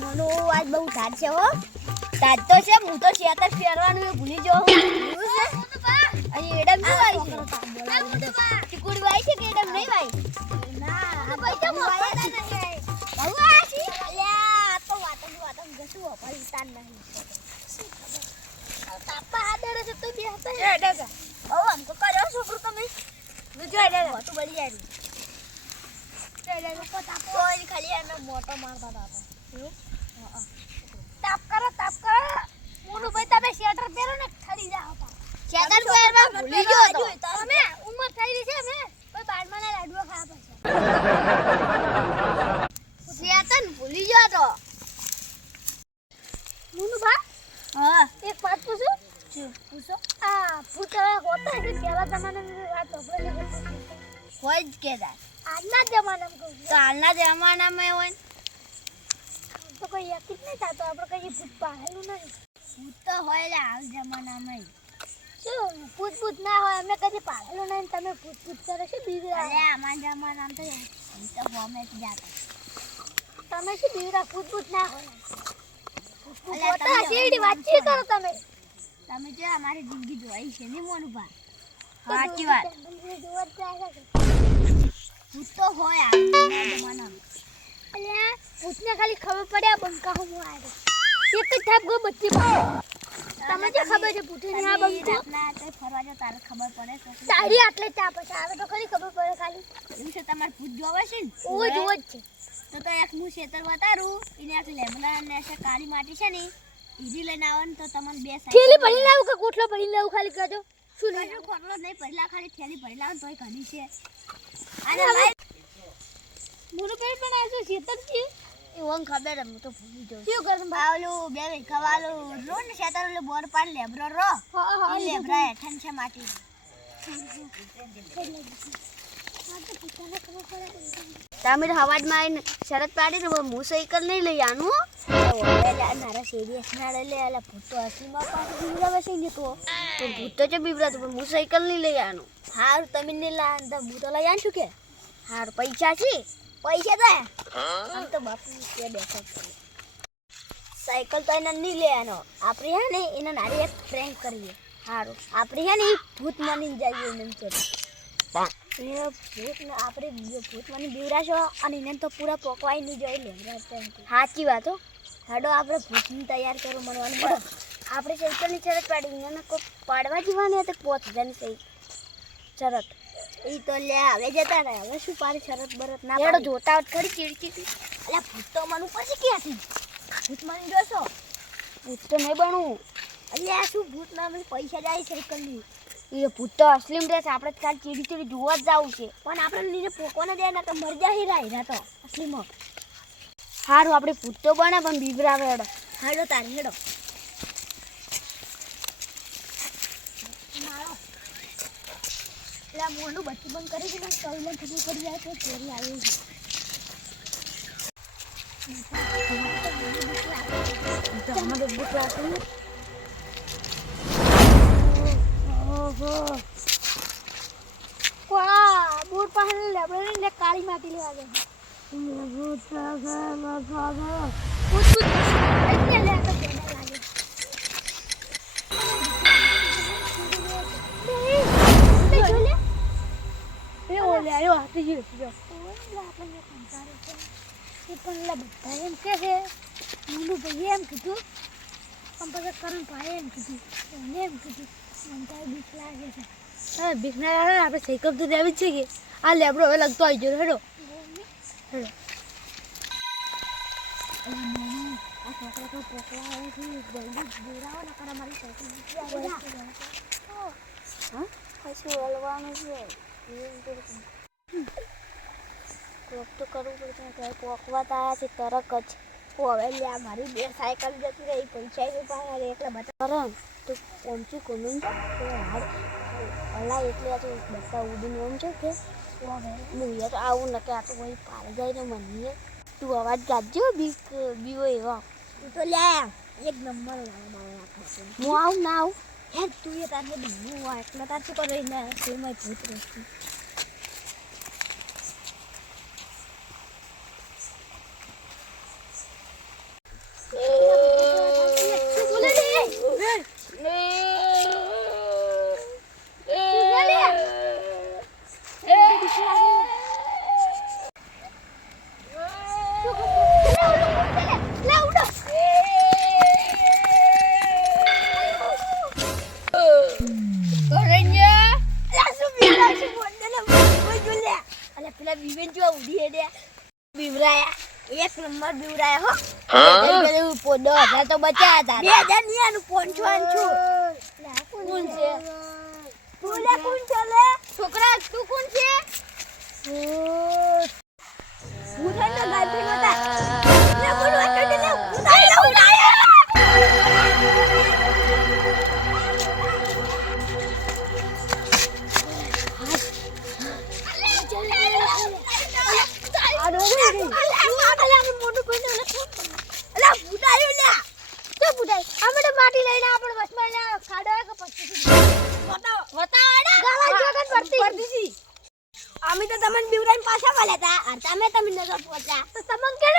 મનો આજ બહુ ધાર છે હો. ધાર તો છે, હું તો શેતર ફેરવાનું એ ભૂલી જાઉં. અહીં એડમ શું આવી છે? ચીકુડી વાઈ છે કે એડમ નહીં વાઈ? ના, ભાઈ તો મોકળા નહીં. બહુ આ છે? અલ્યા, આ તો વાતમ ગસું હપાઈ તાન નહીં. તાપા આદરે છે તો બે હતા. એ ડગા. ઓ આમ તો કર્યો છોકરો તમે. જો ડગા તો બળી જાય. કોઈ ખાલી એમે મોટો મારતા હતા. તાપ કરો મોનું ભાઈ તમે શેટર પહેરો ને ઠરી જાવ તા શેટર પહેરવા ભૂલી ગયો તો તમે ઉંમર થઈ રહી છે મે કોઈ બાળમાના લાડવા ખાવા પડશે શેતન ભૂલી ગયો તો મોનું બા હા એક વાત પૂછું પૂછો આ પૂછવા હોતા કે કેવા જમાનાની વાત આપણે હોય જ કેદા આજના જમાનામાં કહું તો હાલના જમાનામાં હોય તો કોઈ યકીન નહીં થતો આપણે કઈ ભૂત પાડેલું નહીં ભૂત તો હોય લે હાલ જમાનામાં શું ભૂત ના હોય અમે કદી પાડેલું નહીં તમે ભૂત કરો શું બીવરા અરે અમારા જમાનામાં તો હોમે જ જાતા તમે શું બીવરા ભૂત ના હોય અલે તમે શેડી વાતચીત કરો તમે જો અમારી જિંદગી જોઈ છે ને મોનું બા સાચી વાત ભૂત તો હોય આ જમાનામાં અલ્યા ભૂતને ખાલી ખબર પડે આ બંકા હું આવ્યો એક જ થાપ ગો બત્તી તમે જે ખબર છે ભૂતને આ બંકો ના તે ફરવા જો તારે ખબર પડે તો તારી આટલે ચા પછી આવે તો ખરી ખબર પડે ખાલી એવું છે તમાર ભૂત જોવે છે ને ઓ જ છે તો એક હું શેતર બતારું એને એક લેબલા ને છે કાળી માટી છે ને ઈજી લઈને આવન તો તમને બે સાઈડ થેલી ભરી લાવ કે કોટલો ભરી લાવ ખાલી કહેજો શું નહીં કોટલો નહીં ભરેલા ખાલી થેલી ભરી લાવ તોય ઘણી છે અને મોરો પેટ પણ આજો શેતર છે એ વંગ ખબર હું તો ભૂલી જાઉં શું કરું બાવલું બે ખવાલું રો ને શેતર લે બોર પાડ લેબરો રો એ લેબરા હેઠન છે માટી તમે હવાજમાં આવીને શરત પાડી ને હું સાયકલ નહીં લઈ આનું મારા સિરિયસ ના લે એટલે ભૂત તો અસલીમાં પાસે બીવરાવે છે ને તો ભૂત તો છે બીવરાતું પણ હું સાયકલ નહીં લઈ આનું હારું તમે નહીં લાવતા હું તો લઈ આનું કે હારું પૈસા છે પૈસા તો આમ તો બાપુ કે બેઠા સાયકલ તો એને નહીં લે આનો આપણે હે ને એને નારી એક પ્રેન્ક કરીએ હારું આપણે હે ને ભૂત માની જઈએ એમ છે ભૂત આપણે ભૂત માની બીવરાશો અને એને તો પૂરા પોકવાઈ નહીં જોઈ લે સાચી વાત હો હાડો આપણે ભૂતને તૈયાર કરો મળવાનું બરાબર આપણે સાયકલની શરત પાડી એને કોઈ પાડવા જવાની હતી 5000ની શરત એ તો લે હવે જતા રહ્યા હવે શું પાડી શરત બરત ના પાડી જોતા ખરી ચીડચીડ એટલે ભૂત તો મન ઉપર છે ક્યાંથી ભૂત માની જોશો ભૂત તો નહીં બનવું એટલે આ શું ભૂત ના પૈસા જાય સાયકલની એ ભૂત તો અસલીમ રહેશે આપણે કાલ ચીડી જોવા જ જવું છે પણ આપણે નીચે પોકોને દે ને તો મરી જાય હીરા તો અસલીમાં સારું આપણે ભૂત તો બને પણ બીવરાવે હેડો હેડો તારે હેડો એટલે મોઢું બચ્ચું બંધ કરી દીધું કવિને ખબર પડી જાય તો ચોરી આવી કોળા બૂટ પાસે લેબડે ને કાળી માટી લેવા દે એમ કે છે મુનું ભાઈ એમ કીધું પછી કરણ ભાઈ એમ કીધું એને એમ કીધું મને બીક લાગે છે હા બીક ના લાગે ને આપણે સાયકલ તો દેવી જ છે કે આ લેબડો હવે લગતો આવી ગયો હેડો હેડો આ છોકરા તો પોકવા આવે છે જલ્દી દોરાવો ને કરા મારી સાયકલ હા પછી વળવાનું છે કોક તો કરવું પડશે ત્યારે પોકવાતા આવ્યા છે તરક જ હવે લ્યા મારી બે સાયકલ જતી રહી પૈસા રૂપિયા એટલે બધા કરણ તો પહોંચી કોનું હાલ અલા એટલે આ તો બધા ઉડીને એમ છે કે હું યાર આવું ને કે આ તો કોઈ પાર જાય ને મને તું અવાજ ગાજજો બીવો એવો તું તો લ્યા એક નંબર હું આવું ના આવું હે તું એ તારે બનવું હોય એટલે તાર શું કરો એને સેમાં ભૂત રહેતી એક નંબર બીવરાય હો. 2000 પોડો હતા તો બચ્યા હતા. 2000 ની આનું પોંચવાન છું. કોણ છે? તું લે કોણ છે લે? છોકરા તું કોણ છે? હું થઈને ગાર્લફ્રેન્ડ હતા. લે બોલો એટલે લે ઉડાય. માટી લઈને આપણે બસમાં ખાડો કે પછી અમે તો તમને બીવરાઈને પાછા મળ્યા હતા અને તમે નગર પહોંચ્યા તો તમને કેને